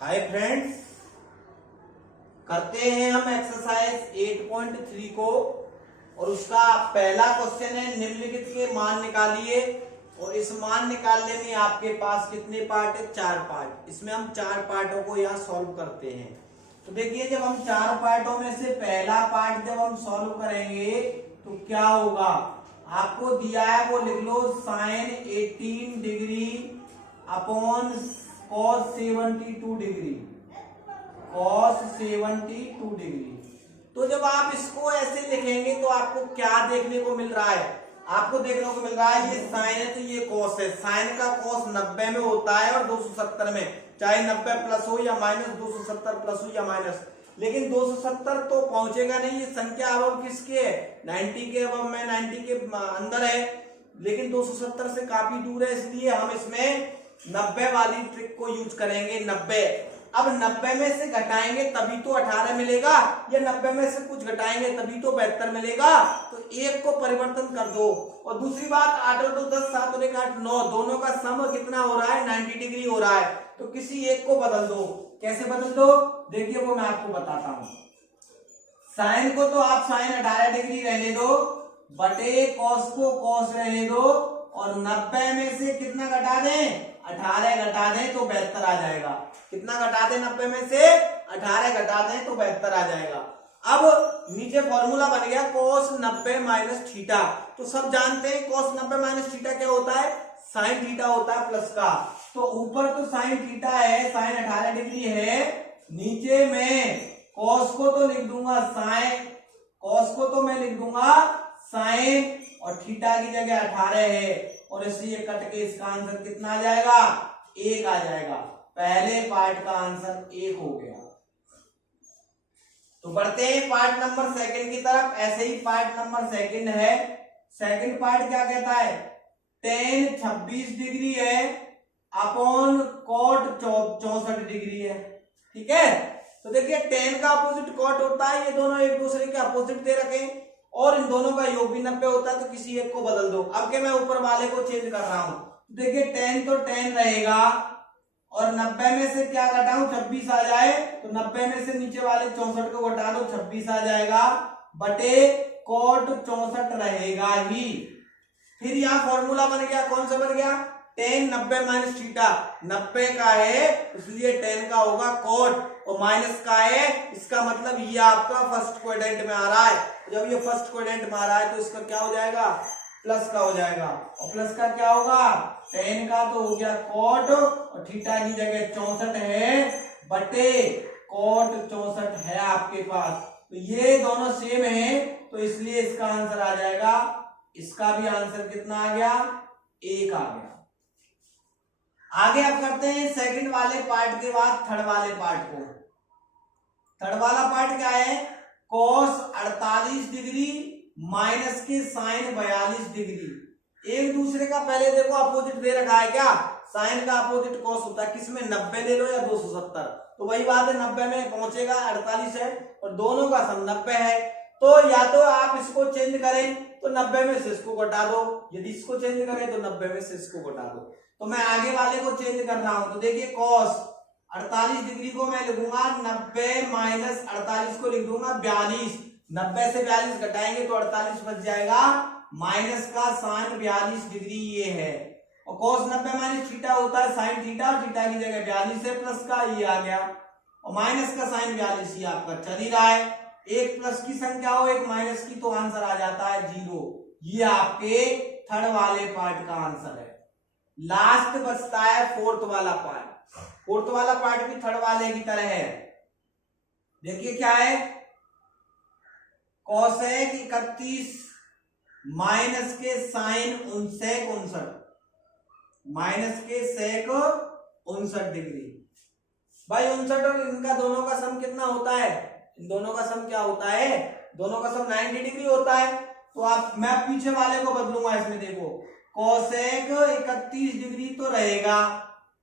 Hi friends, करते हैं हम एक्सरसाइज 8.3 को और उसका पहला क्वेश्चन है निम्नलिखित के मान निकालिए। और इस मान निकालने में आपके पास कितने पार्ट है? 4 पार्ट। इसमें हम 4 पार्टों को यहाँ सॉल्व करते हैं। तो देखिए, जब हम 4 पार्टों में से पहला पार्ट जब हम सॉल्व करेंगे तो क्या होगा, आपको दिया है वो लिख लो, sine 18 degree upon cos 72 degree, cos 72 degree. तो जब आप इसको ऐसे लिखेंगे तो आपको क्या देखने को मिल रहा है? आपको देखने को मिल रहा है ये साइन है तो ये कॉस है। साइन का कॉस 90 में होता है और 270 में, चाहे 90 प्लस हो या माइनस, 270 प्लस हो या माइनस। लेकिन 270 तो पहुंचेगा नहीं, ये संख्या अबव किसके है? 90 के अबव में, 90 के अंदर है, लेकिन 270 से काफी दूर है, इसलिए हम इसमें 90 वाली ट्रिक को यूज करेंगे। 90, अब 90 में से घटाएंगे तभी तो 18 मिलेगा, या 90 में से कुछ घटाएंगे तभी तो 72 मिलेगा। तो एक को परिवर्तन कर दो। और दूसरी बात, 8 और 2 10, 7 और 1 8 9, दोनों का सम कितना हो रहा है? 90 डिग्री हो रहा है। तो किसी एक को बदल दो। कैसे बदल दो? देखिए, वो मैं आपको बताता हूं। साइन को तो आप साइन 18 डिग्री रहने दो, बटे कॉस को कॉस रहने दो, और 90 में से कितना घटा दें? 18 घटा दें तो 72 आ जाएगा। कितना घटा दें? 90 में से 18 घटा दें तो 72 आ जाएगा। अब नीचे फॉर्मूला बन गया cos 90 माइनस थीटा। तो सब जानते हैं cos 90 माइनस थीटा क्या होता है? साइन थीटा होता है प्लस का। तो ऊपर तो साइन थीटा है, साइन 18 डिग्री है, नीचे में cos को तो लिख दूंगा साइन, cos को तो मैं लिख दूंगा साइन, और थीटा की जगह 18 है, और इसलिए कट के इसका आंसर कितना आ जाएगा? 1 आ जाएगा। पहले पार्ट का आंसर 1 हो गया। तो बढ़ते हैं पार्ट नंबर सेकंड की तरफ। ऐसे ही पार्ट नंबर सेकंड है। सेकंड पार्ट क्या कहता है? tan 26 डिग्री है अपॉन cot 64 डिग्री है। ठीक है, तो देखिए tan का अपोजिट cot होता है, ये दोनों एक दूसरे के अपोजिट दे रखे, और इन दोनों का योग भी 90 होता है, तो किसी एक को बदल दो। अब के मैं ऊपर वाले को चेंज कर रहा हूं। देखिए, tan तो tan रहेगा, और 90 में से क्या घटाऊं? 26 आ जाए, तो 90 में से नीचे वाले 64 को घटा दो, 26 आ जाएगा, बटे cot 64 रहेगा ही। फिर यहाँ फॉर्मूला बन गया, कौन सा बन गया? tan 90 माइनस थीटा, 90 का है इसलिए tan का होगा cot, और माइनस का है, इसका मतलब ये आपका फर्स्ट क्वाड्रेंट में आ रहा है। जब ये फर्स्ट क्वाड्रेंट में आ रहा है तो इसका क्या हो जाएगा? प्लस का हो जाएगा, और प्लस का क्या होगा? tan का तो हो गया cot, और थीटा की जगह 64 है, बटे cot 64 है आपके पास। तो ये दोनों सेम है, तो इसलिए इसका आंसर आ जाएगा, इसका भी आंसर कितना आ गया? 1 आ गया। आगे आप करते हैं सेकंड वाले पार्ट के बाद थर्ड वाले पार्ट को। थर्ड वाला पार्ट क्या है? cos 48 डिग्री माइनस के साइन 42 डिग्री। एक दूसरे का पहले देखो अपोजिट दे रखा है क्या? साइन का अपोजिट cos होता है, किसमें? 90 ले लो या 270, तो वही बात है, 90 में पहुंचेगा, 48 है, और दोनों का सम 90 है। तो या तो आप इसको चेंज करें तो 90 में से इसको घटा दो, यदि इसको चेंज करें तो 90 में से इसको घटा दो। तो मैं आगे वाले को चेंज कर रहा हूं। तो देखिए, cos 48 डिग्री को मैं लिखूंगा 90 माइनस 48 को लिख दूंगा 42। 90 से 42 घटाएंगे तो 48 बच जाएगा, माइनस का साइन 42 डिग्री ये है, और cos 90 माइनस थीटा होता है साइन थीटा, और थीटा की जगह 42 है, प्लस का ये आ गया, और माइनस का साइन 42 ही आपका चल ही रहा है। एक प्लस की संख्या हो, एक माइनस की, तो आंसर आ जाता है 0। ये आपके थर्ड वाले पार्ट का आंसर है। लास्ट बचता है फोर्थ वाला पार्ट। फोर्थ वाला पार्ट भी थर्ड वाले की तरह है। देखिए क्या है? cosec 31 माइनस के साइन 59, माइनस के sec 59 डिग्री। भाई 59 और इनका दोनों का सम कितना होता है? इन दोनों का सम क्या होता है? दोनों का सम 90 डिग्री होता है। तो आप, मैं पीछे वाले को बदलूंगा इसमें। देखो, cosec 31 डिग्री तो रहेगा,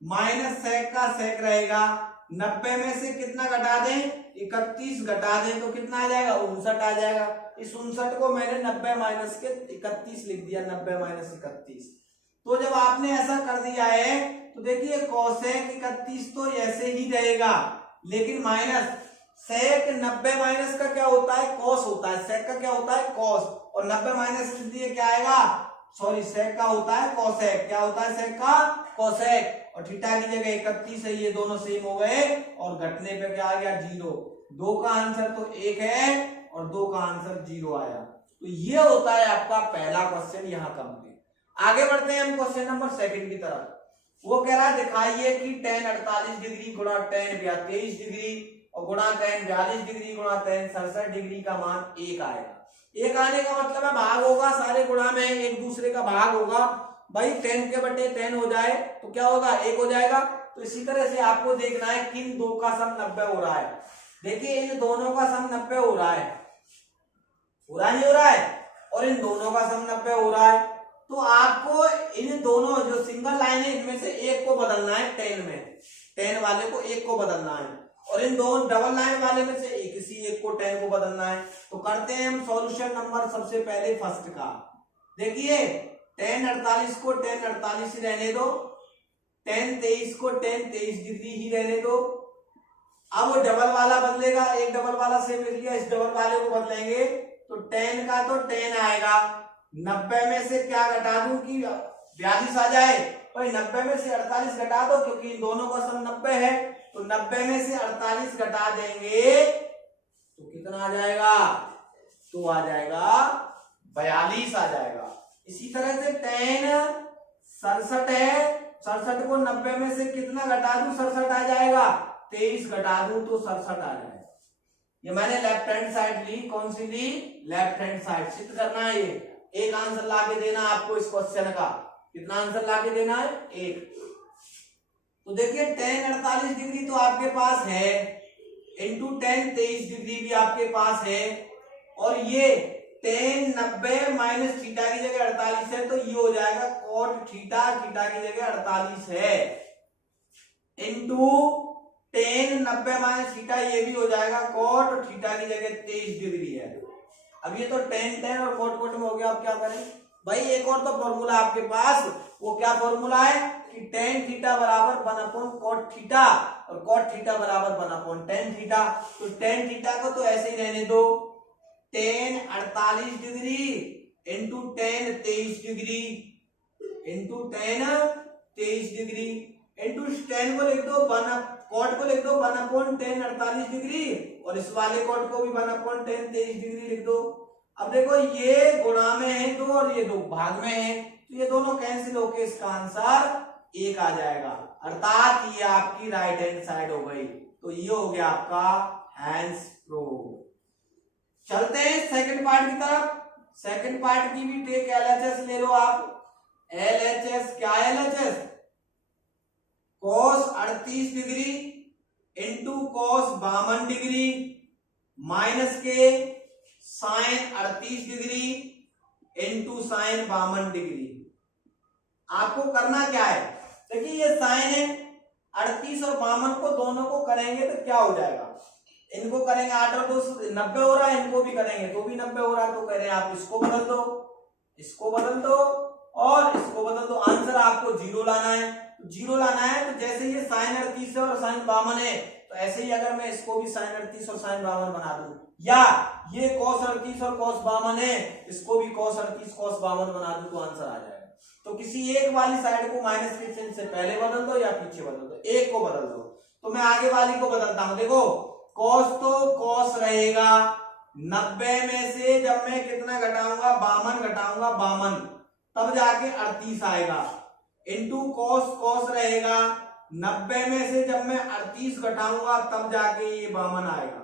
माइनस sec का sec रहेगा, 90 में से कितना घटा दें? 31 घटा दें तो कितना आ जाएगा? 59 आ जाएगा। इस 59 को मैंने 90 माइनस के 31 लिख दिया, 90 माइनस 31। तो जब आपने ऐसा कर दिया है तो देखिए कोसेक 31 तो ऐसे ही रहेगा, लेकिन माइनस सेक 90 माइनस का क्या होता है, कॉस होता है। सेक का क्या होता है, कॉस, और 90 माइनस इसलिए क्या आएगा, सॉरी सेक का होता है कोसेक। क्या होता है सेक का, कोसेक। और थीटा की जगह 31 है, ये दोनों सेम हो गए और घटने पे क्या आ गया, 0। 2 का आंसर तो 1 है और 2 का आंसर 0 आया। तो ये होता है आपका पहला क्वेश्चन यहाँ कंप्लीट। आगे बढ़ते हैं हम क्वेश्चन नंबर 2 की तरफ। वो कह रहा है दिखाइए कि tan 48 डिग्री गुणा tan 23 डिग्री और गुणा tan 42 डिग्री गुणा tan 67 डिग्री का मान 1 आएगा। 1 आने का मतलब है भाग होगा, सारे गुणा में एक दूसरे का भाग होगा। भाई 10 के बटे 10 हो जाए तो क्या होगा, 1 हो जाएगा। तो इसी तरह से आपको देखना है किन दो का सम 90 हो रहा है। देखिए इन दोनों का सम 90 हो रहा है, पूरा नहीं हो रहा है, और इन दोनों का सम 90 हो रहा है। तो आपको इन दोनों जो सिंगल लाइन है इनमें से एक को बदलना है 10 में, 10 वाले को एक को बदलना है, और इन दोनों डबल लाइन वाले में से किसी एक को 10 को बदलना है। तो करते हैं हम सॉल्यूशन नंबर सबसे पहले फर्स्ट का। देखिए tan 48 को tan 48 ही रहने दो, tan 23 को tan 23 डिग्री ही रहने दो। अब वो डबल वाला बदलेगा, एक डबल वाला सेम लिख लिया, इस डबल वाले को बदलेंगे तो tan का तो 10 आएगा। 90 में से क्या घटा दूं कि 42 आ जाए, भाई 90 में से 48 घटा दो क्योंकि इन दोनों का सम 90 है। तो 90 में से 48 घटा देंगे तो कितना आ जाएगा, तो आ जाएगा 42 आ जाएगा। इसी तरह से tan 67 है, 67 को 90 में से कितना घटा दूं, 67 आ जाएगा, 23 घटा दूं तो 67 आ जाएगा। ये मैंने लेफ्ट हैंड साइड ली, कौन सी ली, लेफ्ट हैंड साइड। सिद्ध करना है ये, एक आंसर लाके देना आपको इस क्वेश्चन का। कितना आंसर लाके देना है, 1। तो देखिए tan 48 डिग्री तो आपके पास है, इंटू tan 23 डिग्री भी आपके पास है, और ये tan 90 माइनस थीटा की जगह 48 है तो ये हो जाएगा cot थीटा, थीटा की जगह 48 है, इंटू tan 90 माइनस थीटा ये भी हो जाएगा cot, और थीटा की जगह 23 डिग्री है। अब ये तो tan tan और cot cot में हो गया। अब क्या करें भाई, एक और तो फॉर्मूला आपके पास, वो क्या फॉर्मूला है कि tan थीटा बराबर 1 cot थीटा और cot थीटा बराबर 1 tan थीटा। तो tan थीटा को तो ऐसे ही रहने दो, tan 48 degree into tan 23 degree into tan 23 degree into tan को लिख दो cot को लिख दो 1 tan 48 डिग्री, और इस वाले cot को भी 1 tan 23 डिग्री लिख दो। अब देखो ये गुणा में है 2 और ये 2 भाग में है, तो ये दोनों कैंसिल होके इसका आंसर 1 आ जाएगा, अर्थात ये आपकी राइट हैंड साइड हो गई। तो ये हो गया आपका हैंस प्रूफ। चलते हैं सेकंड पार्ट की तरफ। सेकंड पार्ट की भी टेक एलएचएस ले लो आप। एलएचएस क्या है, LHS cos 38 degree into cos 52 degree minus के sin 38 degree into sin 52 degree. आपको करना क्या है, देखिए ये साइन है, 38 और 52 को दोनों को करेंगे तो क्या हो जाएगा, इनको करेंगे 8 और 2 90 हो रहा है, इनको भी करेंगे तो भी 90 हो रहा है। तो कह रहे हैं आप इसको बदल दो, इसको बदल दो और इसको बदल दो, आंसर आपको 0 लाना है। 0 लाना है तो जैसे ये sin 38 है और sin 52 है, तो ऐसे ही अगर मैं इसको भी sin 38 और sin 52 बना दूं, या ये cos 38 और cos 52 है, इसको भी cos 38 cos 52 बना दूं तो आंसर आ जाएगा। तो किसी एक वाली साइड को माइनस के चिन्ह से पहले बदल दो या पीछे बदल दो, एक को बदल दो। तो मैं आगे वाली को बदलता हूं, देखो cos तो cos रहेगा, 90 में से जब मैं कितना घटाऊंगा, 52 घटाऊंगा 52, तब जाके 38 आएगा, इंटू cos cos रहेगा, 90 में से जब मैं 38 घटाऊंगा तब जाके ये 52 आएगा,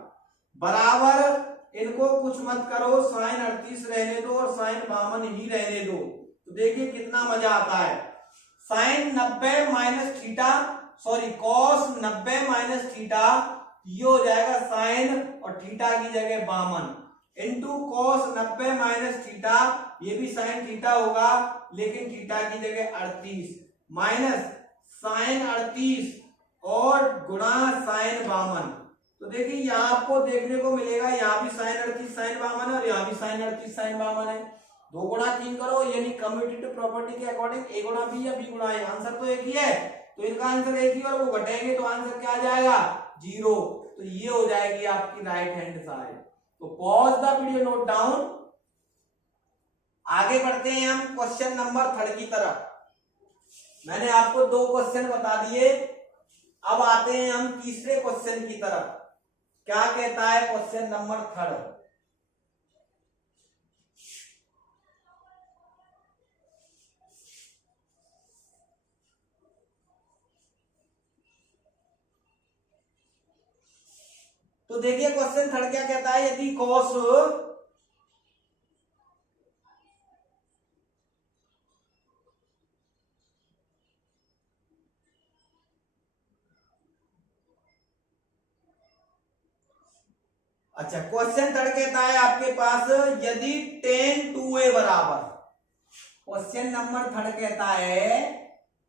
बराबर इनको कुछ मत करो, sin 38 रहने दो और sin 52 ही रहने दो। तो देखिए कितना मजा आता है, sin 90 minus theta, sorry cos 90 minus theta, ये हो जाएगा sin और थीटा की जगह 52, इंटू cos 90 माइनस थीटा, ये भी sin थीटा होगा लेकिन थीटा की जगह 38, माइनस sin 38 और गुणा sin 52। तो देखिए यहाँ आपको देखने को मिलेगा, यहाँ भी sin 38 sin 52 है और यहाँ भी sin 38 sin 52 है। 2 गुणा 3 करो, यानी कम्यूटेटिव प्रॉपर्टी के अकॉर्डिंग a गुणा b या b गुणा a, आंसर तो एक ही है। तो इनका आंसर एक ही और वो घटेंगे तो आंसर क्या आ जाएगा 0। तो ये हो जाएगी आपकी राइट हैंड साइड। तो pause the video, note down. आगे बढ़ते हैं हम क्वेश्चन नंबर 3 की तरफ। मैंने आपको 2 क्वेश्चन बता दिए, अब आते हैं हम तीसरे क्वेश्चन की तरफ। क्या कहता है क्वेश्चन नंबर 3? तो देखिए क्वेश्चन 3 क्या कहता है, यदि कॉस अच्छा, क्वेश्चन 3 कहता है आपके पास यदि tan 2a बराबर, क्वेश्चन नंबर 3 कहता है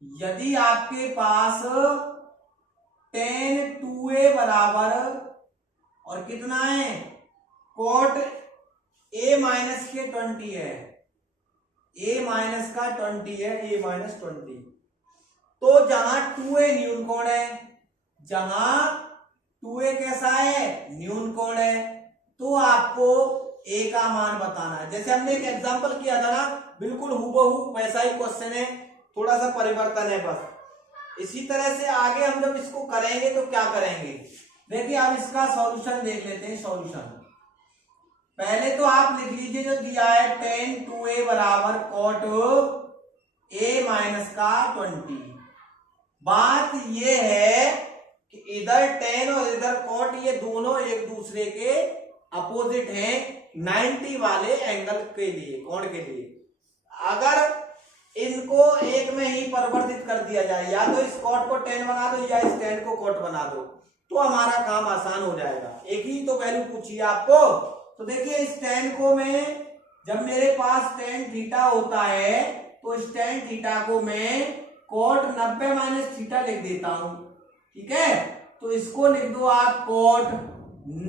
यदि आपके पास tan 2a बराबर और कितना है cot a माइनस के 20 है, a माइनस का 20 है, a माइनस 20। तो जहां 2a न्यून कोण है, जहां 2a कैसा है न्यून कोण है, तो आपको a का मान बताना है। जैसे हमने एक एग्जांपल किया था ना, बिल्कुल हूबहू वैसा ही क्वेश्चन है, थोड़ा सा परिवर्तन है बस। इसी तरह से आगे हम जब इसको करेंगे तो क्या करेंगे, देखिए अब इसका सॉल्यूशन देख लेते हैं। सॉल्यूशन पहले तो आप लिख लीजिए जो दिया है tan 2a बराबर cot a माइनस का 20। बात ये है कि इधर tan और इधर cot ये दोनों एक दूसरे के अपोजिट हैं 90 वाले एंगल के लिए, कोण के लिए। अगर इनको एक में ही परिवर्तित कर दिया जाए, या तो इस cot को tan बना दो या इस tan को cot बना दो, तो हमारा काम आसान हो जाएगा। एक ही तो वैल्यू पूछी आपको। तो देखिए इस tan को मैं, जब मेरे पास tan थीटा होता है तो इस tan थीटा को मैं cot 90 माइनस थीटा लिख देता हूं, ठीक है। तो इसको लिख दो आप cot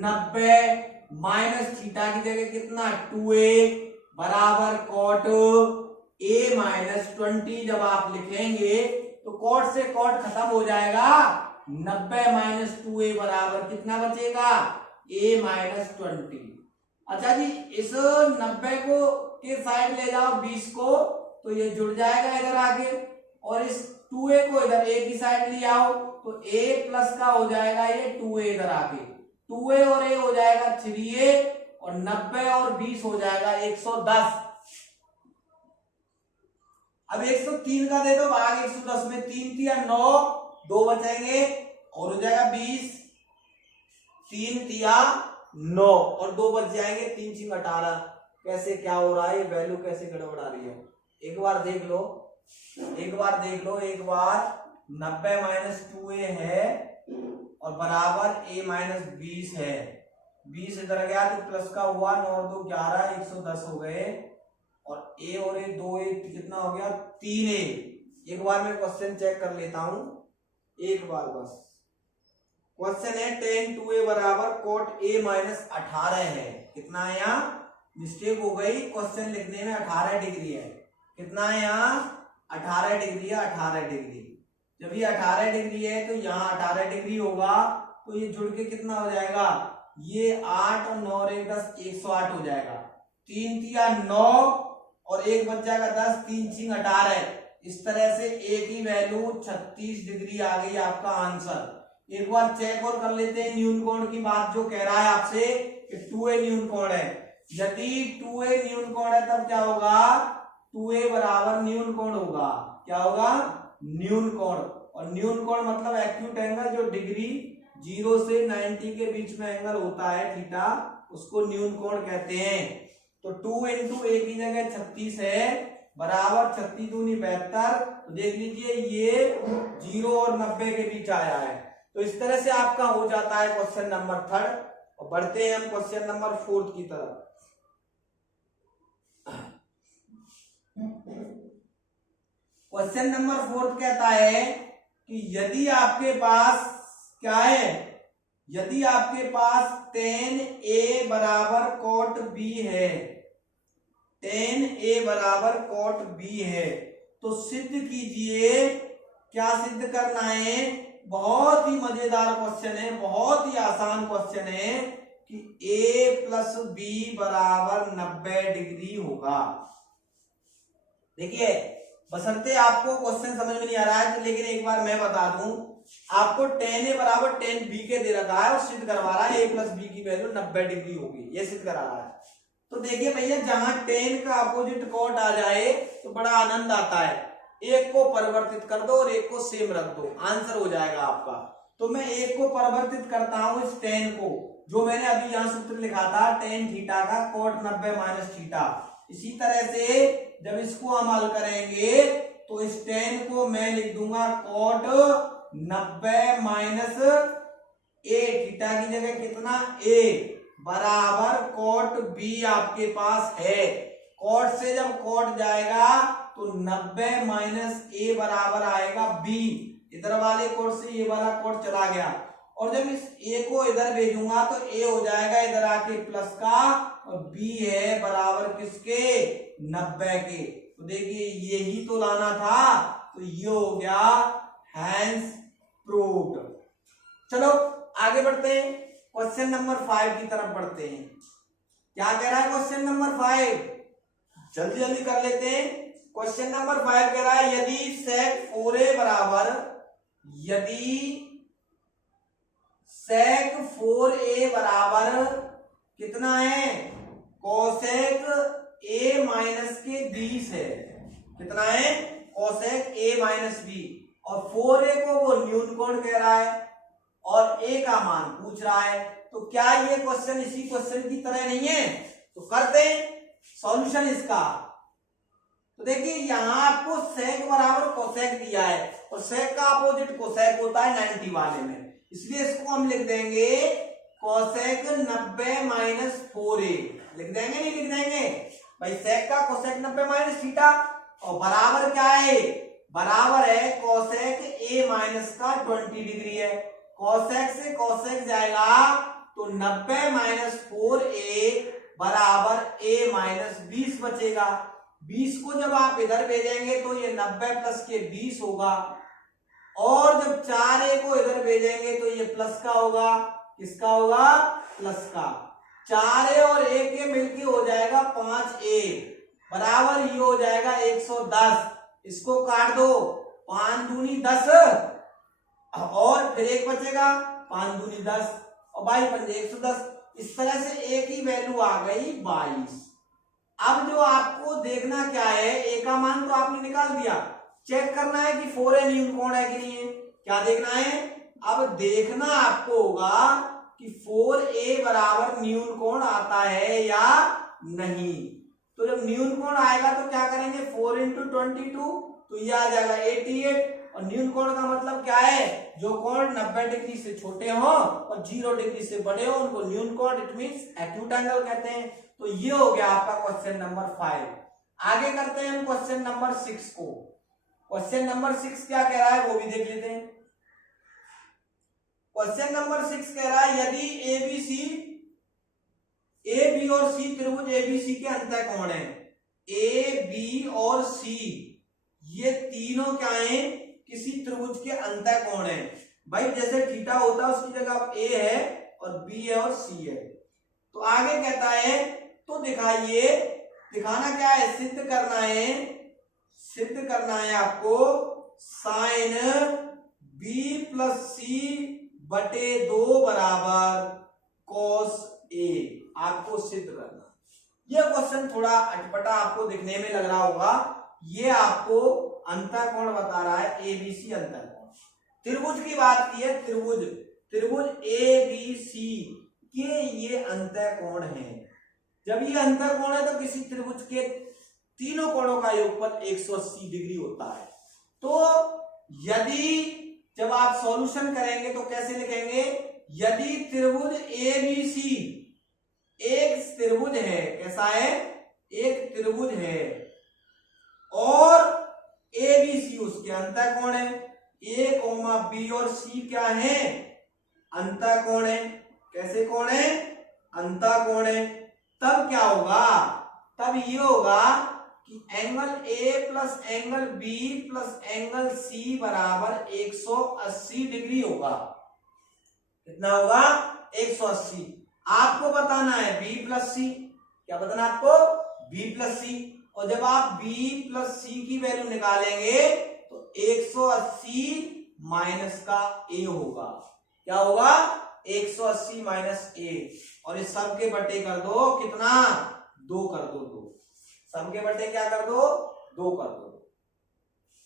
90 माइनस थीटा की जगह कितना 2a बराबर cot a माइनस 20। जब आप लिखेंगे तो cot से cot खत्म हो जाएगा, 90 माइनस 2a बराबर कितना बचेगा a माइनस 20। अच्छा जी, इस 90 को के साइड ले जाओ 20 को, तो ये जुड़ जाएगा इधर आगे, और इस 2a को इधर a की साइड ले आओ तो a प्लस का हो जाएगा ये 2a इधर आगे, 2a और a हो जाएगा 3a, और 90 और 20 हो जाएगा 110। अब 103 का दे दो भाग 110 में, 3 तिया 9, 2 बचेंगे और हो जाएगा 20, 3 तिया 9 और 2 बच जाएंगे, 3 6 18। कैसे क्या हो रहा है, ये वैल्यू कैसे गड़बड़ आ रही है, एक बार देख लो, एक बार देख लो, एक बार 90 माइनस 2a है और बराबर a माइनस 20 है, 20 इधर गया तो प्लस का हुआ, 9 और 2 11, 110 हो गए, और a और a 2a कितना हो गया 3a। एक बार मैं क्वेश्चन चेक कर लेता हूं, एक बार बस। क्वेश्चन है tan 2a बराबर cot a माइनस 18 है, कितना है यहाँ मिस्टेक हो गई, क्वेश्चन लिखने में 18 डिग्री है, कितना है यहाँ 18 डिग्री है, 18 डिग्री। जब ये 18 डिग्री है तो यहाँ 18 डिग्री होगा, तो ये जुड़ के कितना हो जाएगा, ये 8 और 9 और 1 10, 108 हो जाएगा, 3 तिया 9 और 1 बच जाएगा 10, 3 6 18। इस तरह से एक ही वैल्यू 36 डिग्री आ गई आपका आंसर। एक बार चेक और कर लेते हैं न्यून कोण की बात, जो कह रहा है आपसे कि 2a न्यून कोण है। यदि 2a न्यून कोण है तब क्या होगा, 2a बराबर न्यून कोण होगा, क्या होगा न्यून कोण। और न्यून कोण मतलब एक्यूट एंगल, जो डिग्री 0 से 90 के बीच में एंगल होता है थीटा, उसको न्यून कोण कहते हैं। तो 2 इंटू a की जगह 36 है, बराबर 36 दूनी 72। तो देख लीजिए ये 0 और 90 के बीच आया है। तो इस तरह से आपका हो जाता है क्वेश्चन नंबर 3। और बढ़ते हैं हम क्वेश्चन नंबर 4 की तरफ। क्वेश्चन नंबर 4 कहता है कि यदि आपके पास क्या है, यदि आपके पास tan a बराबर cot b है, tan a बराबर cot b है, तो सिद्ध कीजिए क्या सिद्ध करना है? बहुत ही मजेदार क्वेश्चन है, बहुत ही आसान क्वेश्चन है कि a प्लस बी बराबर 90 डिग्री होगा। देखिए बशर्ते आपको क्वेश्चन समझ में नहीं आ रहा है तो, लेकिन एक बार मैं बता दूं, आपको tan a बराबर tan b के दे रखा है और सिद्ध करवा रहा है a प्लस बी की वैल्यू 90 डिग्री होगी, ये सिद्ध करा रहा है। तो देखिए भैया जहां tan का अपोजिट cot आ जाए तो बड़ा आनंद आता है, एक को परिवर्तित कर दो और एक को सेम रख दो, आंसर हो जाएगा आपका। तो मैं एक को परिवर्तित करता हूं इस tan को, जो मैंने अभी यहां सूत्र लिखा था tan थीटा का cot 90 माइनस थीटा। इसी तरह से जब इसको हम हल करेंगे तो इस tan को मैं लिख दूंगा cot 90 माइनस a, थीटा की जगह कितना a बराबर cot b आपके पास है। cot से जब cot जाएगा तो 90 माइनस a बराबर आएगा b, इधर वाले cot से ये वाला cot चला गया, और जब इस a को इधर भेजूंगा तो a हो जाएगा इधर आके प्लस का, और b है बराबर किसके 90 के। तो देखिए यही तो लाना था, तो ये हो गया हैंस प्रूव्ड। चलो आगे बढ़ते हैं, क्वेश्चन नंबर 5 की तरफ बढ़ते हैं। क्या कह रहा है क्वेश्चन नंबर 5? जल्दी जल्दी कर लेते हैं। क्वेश्चन नंबर 5 कह रहा है यदि sec 4a बराबर, यदि sec 4a बराबर कितना है? cosec a माइनस के 20 है। कितना है? cosec a माइनस 20, और 4a को वो न्यून कोण कह रहा है और a का मान पूछ रहा है। तो क्या ये क्वेश्चन इसी क्वेश्चन की तरह नहीं है? तो करते हैं सॉल्यूशन इसका। तो देखिए यहां आपको sec बराबर cosec दिया है और sec का अपोजिट cosec होता है 90 वाले में, इसलिए इसको हम लिख देंगे cosec 90 माइनस 4a। लिख देंगे नहीं लिख देंगे भाई? sec का cosec 90 माइनस थीटा, और बराबर क्या है? बराबर है cosec a माइनस का 20 डिग्री है। cosec से cosec जाएगा तो 90 माइनस 4a बराबर a माइनस 20 बचेगा। 20 को जब आप इधर भेजेंगे तो ये 90 प्लस के 20 होगा, और जब 4a को इधर भेजेंगे तो ये प्लस का होगा। किसका होगा? प्लस का। 4a और a के मिलके हो जाएगा 5a बराबर ये हो जाएगा 110। इसको काट दो, 5 दूनी 10 और फिर एक बचेगा, 5 दूनी 10 और 22 पंजे 110। इस तरह से a की वैल्यू आ गई 22। अब जो आपको देखना क्या है, a का मान तो आपने निकाल दिया, चेक करना है कि 4a न्यून कोण है कि नहीं है। क्या देखना है? अब देखना आपको होगा कि 4a बराबर न्यून कोण आता है या नहीं। तो जब न्यून कोण आएगा तो क्या करेंगे? 4 इंटू 22, तो ये आ जाएगा 88। और न्यून कोण का मतलब क्या है? जो कोण 90 डिग्री से छोटे हो और 0 डिग्री से बड़े हो उनको न्यून कोण, इट मींस एक्यूट एंगल कहते हैं। तो ये हो गया आपका क्वेश्चन नंबर 5। आगे करते हैं हम क्वेश्चन नंबर 6 को। क्वेश्चन नंबर 6 क्या कह रहा है वो भी देख लेते हैं। क्वेश्चन नंबर 6 कह रहा है यदि एबीसी, ए बी और सी त्रिभुज एबीसी के अंतःकोण है, ए बी और सी ये तीनों क्या है? किसी त्रिभुज के अंतःकोण है। भाई जैसे थीटा होता है उसकी जगह ए है और बी है और सी है। तो आगे कहता है तो दिखाइए, दिखाना क्या है? सिद्ध करना है, सिद्ध करना है आपको साइन बी प्लस सी बटे 2 बराबर cos a, आपको सिद्ध करना। यह क्वेश्चन थोड़ा अटपटा आपको दिखने में लग रहा होगा, ये आपको अंतःकोण बता रहा है, एबीसी अंतःकोण। त्रिभुज की बात की है, त्रिभुज, त्रिभुज एबीसी के ये अंतःकोण है। जब ये अंतःकोण है तो किसी त्रिभुज के तीनों कोणों का योगफल 180 डिग्री होता है। तो यदि जब आप सॉल्यूशन करेंगे तो कैसे लिखेंगे? यदि त्रिभुज एबीसी एक त्रिभुज है, कैसा है? एक त्रिभुज है, और एबीसी उसके अंतःकोण है, ए कोमा बी और सी क्या है? अंतःकोण है। कैसे कोण है? अंतःकोण है। तब क्या होगा? तब ये होगा कि angle A plus angle B plus angle C बराबर 180 डिग्री होगा। कितना होगा? 180। आपको बताना है बी प्लस सी। क्या बताना आपको? बी प्लस सी। और जब आप बी प्लस सी की वैल्यू निकालेंगे तो 180 माइनस का ए होगा। क्या होगा? 180 माइनस ए। और इस सब के बटे कर दो कितना? 2 कर दो। 2 सबके बटे क्या कर दो? 2 कर दो।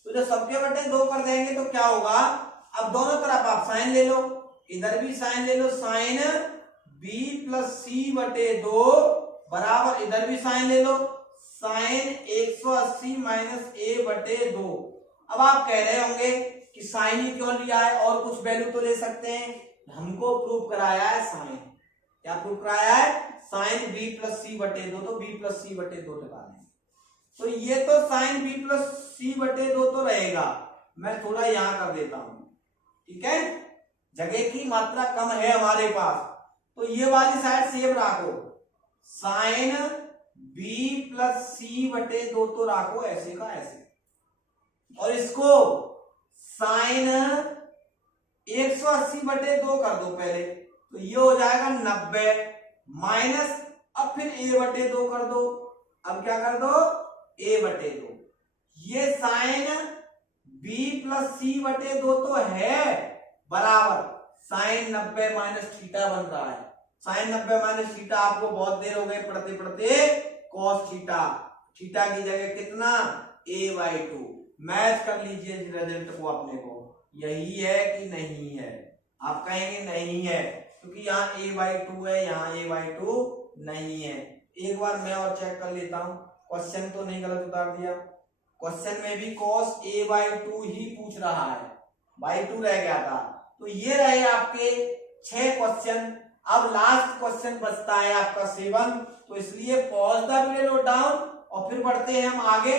तो जब सबके बटे 2 कर देंगे तो क्या होगा? अब दोनों तरफ आप साइन ले लो, इधर भी साइन ले लो, साइन बी प्लस सी बटे 2 बराबर इधर भी साइन ले लो, साइन 180 माइनस ए बटे 2। अब आप कह रहे होंगे कि साइन ही क्यों लिया है, और कुछ वैल्यू तो ले सकते हैं। हमको प्रूव कराया है साइन। क्या प्रूव कराया है? साइन बी प्लस सी बटे 2, तो बी प्लस सी बटे 2 निकालेंगे। तो ये तो साइन बी प्लस सी बटे 2 तो रहेगा, मैं थोड़ा यहां कर देता हूं, ठीक है, जगह की मात्रा कम है हमारे पास, तो ये वाली साइड सेम रखो, साइन बी प्लस सी बटे 2 तो रखो ऐसे का ऐसे, और इसको साइन 180 बटे 2 कर दो पहले, तो ये हो जाएगा 90 माइनस, अब फिर ए बटे 2 कर दो, अब क्या कर दो? ए बटे 2। ये साइन बी प्लस सी बटे 2 तो है बराबर साइन 90 माइनस थीटा बन रहा है। साइन 90 माइनस थीटा आपको बहुत देर हो गई पढ़ते पढ़ते, कॉस थीटा, थीटा की जगह कितना? a/2। मैच कर लीजिए रिजल्ट को अपने को, यही है कि नहीं है? आप कहेंगे नहीं है, क्योंकि यहाँ a/2 है, यहाँ a/2 नहीं है। एक बार मैं और चेक कर लेता हूं, क्वेश्चन तो नहीं गलत उतार दिया। क्वेश्चन में भी cos a/2 ही पूछ रहा है, by2 रह गया था। तो ये रहे आपके 6 क्वेश्चन। अब लास्ट क्वेश्चन बचता है आपका 7, तो इसलिए pause the video, note down, और फिर बढ़ते हैं हम आगे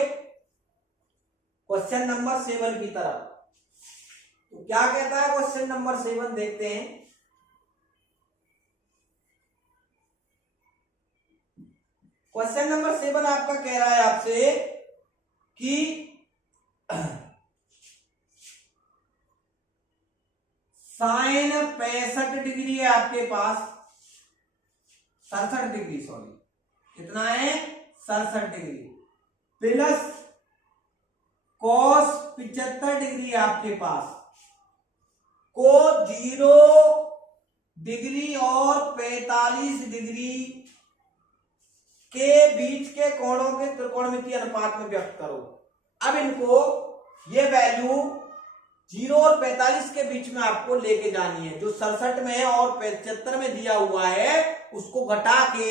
क्वेश्चन नंबर 7 की तरफ। तो क्या कहता है क्वेश्चन नंबर 7, देखते हैं। क्वेश्चन नंबर 7 आपका कह रहा है आपसे कि साइन 65 डिग्री है आपके पास, 67 डिग्री, सॉरी, कितना है? 67 डिग्री, प्लस कॉस 75 डिग्री है आपके पास, को 0 डिग्री और 45 डिग्री के बीच के कोणों के त्रिकोणमितीय अनुपात में व्यक्त करो। अब इनको ये वैल्यू 0 और 45 के बीच में आपको लेके जानी है, जो 67 में है और 75 में दिया हुआ है उसको घटा के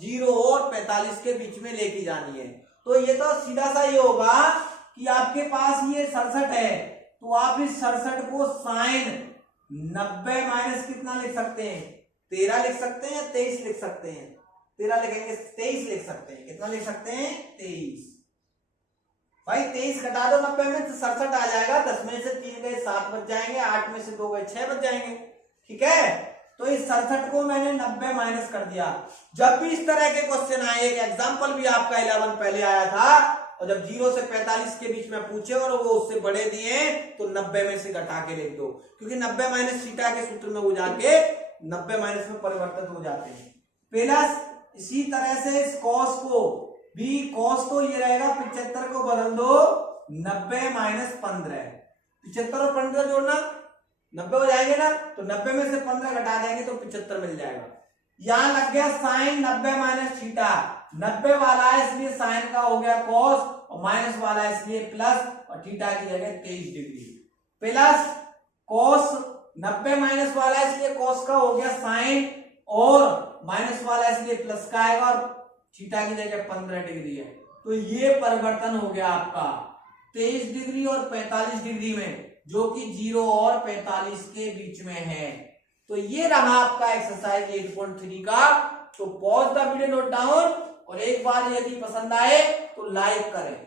0 और 45 के बीच में लेके जानी है। तो ये तो सीधा सा ये होगा कि आपके पास ये 67 है, तो आप इस 67 को साइन 90 माइनस कितना लिख सकते हैं? 13 लिख सकते हैं या 23 लिख सकते हैं? 13 लिखेंगे, 23 लिख सकते हैं। कितना लिख सकते हैं? 23। भाई 23 घटा दो 90 में तो 67 आ जाएगा, 10 में से 3 गए 7 बच जाएंगे, 8 में से 2 गए 6 बच जाएंगे, ठीक है। तो इस 67 को मैंने 90 माइनस कर दिया। जब भी इस तरह के क्वेश्चन आए, एक एग्जांपल भी आपका 11 पहले आया था, और जब 0 से 45 के बीच में पूछे और वो उससे बड़े दिए तो 90 में से घटा के लिख दो, क्योंकि 90 माइनस थीटा के सूत्र में वो जाके 90 माइनस में परिवर्तित हो जाते हैं। प्लस इसी तरह से इस कॉस को भी, कॉस तो ये रहेगा 75 को बदल दो 90 माइनस 15, 75 और 15 जोड़ना 90 हो जाएंगे ना, तो 90 में से 15 घटा देंगे तो 75 मिल जाएगा। यहां लग गया साइन 90 माइनस थीटा, 90 वाला है इसलिए साइन का हो गया कॉस, और माइनस वाला है इसलिए प्लस, और थीटा की जगह 23 डिग्री, प्लस कॉस 90 माइनस वाला है इसलिए कॉस का हो गया साइन, और माइनस वाला इसलिए प्लस का आएगा, और थीटा की जगह 15 डिग्री है। तो ये परिवर्तन हो गया आपका 23 डिग्री और 45 डिग्री में, जो कि 0 और 45 के बीच में है। तो ये रहा आपका एक्सरसाइज 8.3 का। तो pause the video, note down, और एक बार यदि पसंद आए तो लाइक करें।